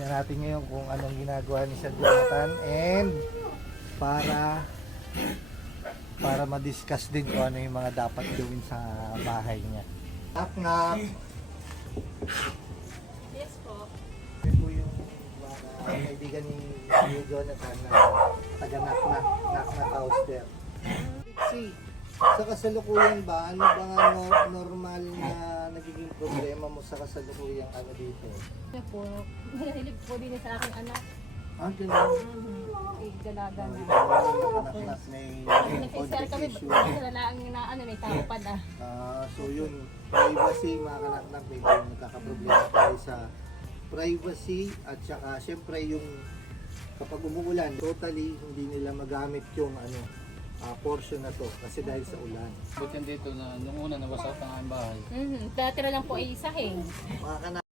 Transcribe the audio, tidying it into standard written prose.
Tignan natin ngayon kung anong ginagawa ni Sir Jonathan and para ma-discuss din kung ano yung mga dapat gawin sa bahay niya. Knock knock. Yes po. Ito po yung mga kaibigan ni Jonathan na taga-knock knock house there. See, sa kasalukuyan ba, ano ba nga normal na nagiging problema mo sa kasalukuyang ano dito? Ano po, mahilig po din sa aking anak. Ganun. Dalaga na. Anak may Nag-sir kami, issue. nalalaan na ano, may tapad ah. So yun, privacy mga kanak-nak, medyo nagkakaproblema tayo sa privacy at saka syempre yung kapag umuulan, totally hindi nila magamit yung portion na to kasi dahil sa ulan. Buti dito na nung una nawasak ang aming bahay. Dati na lang po ay isahin. Mga kanak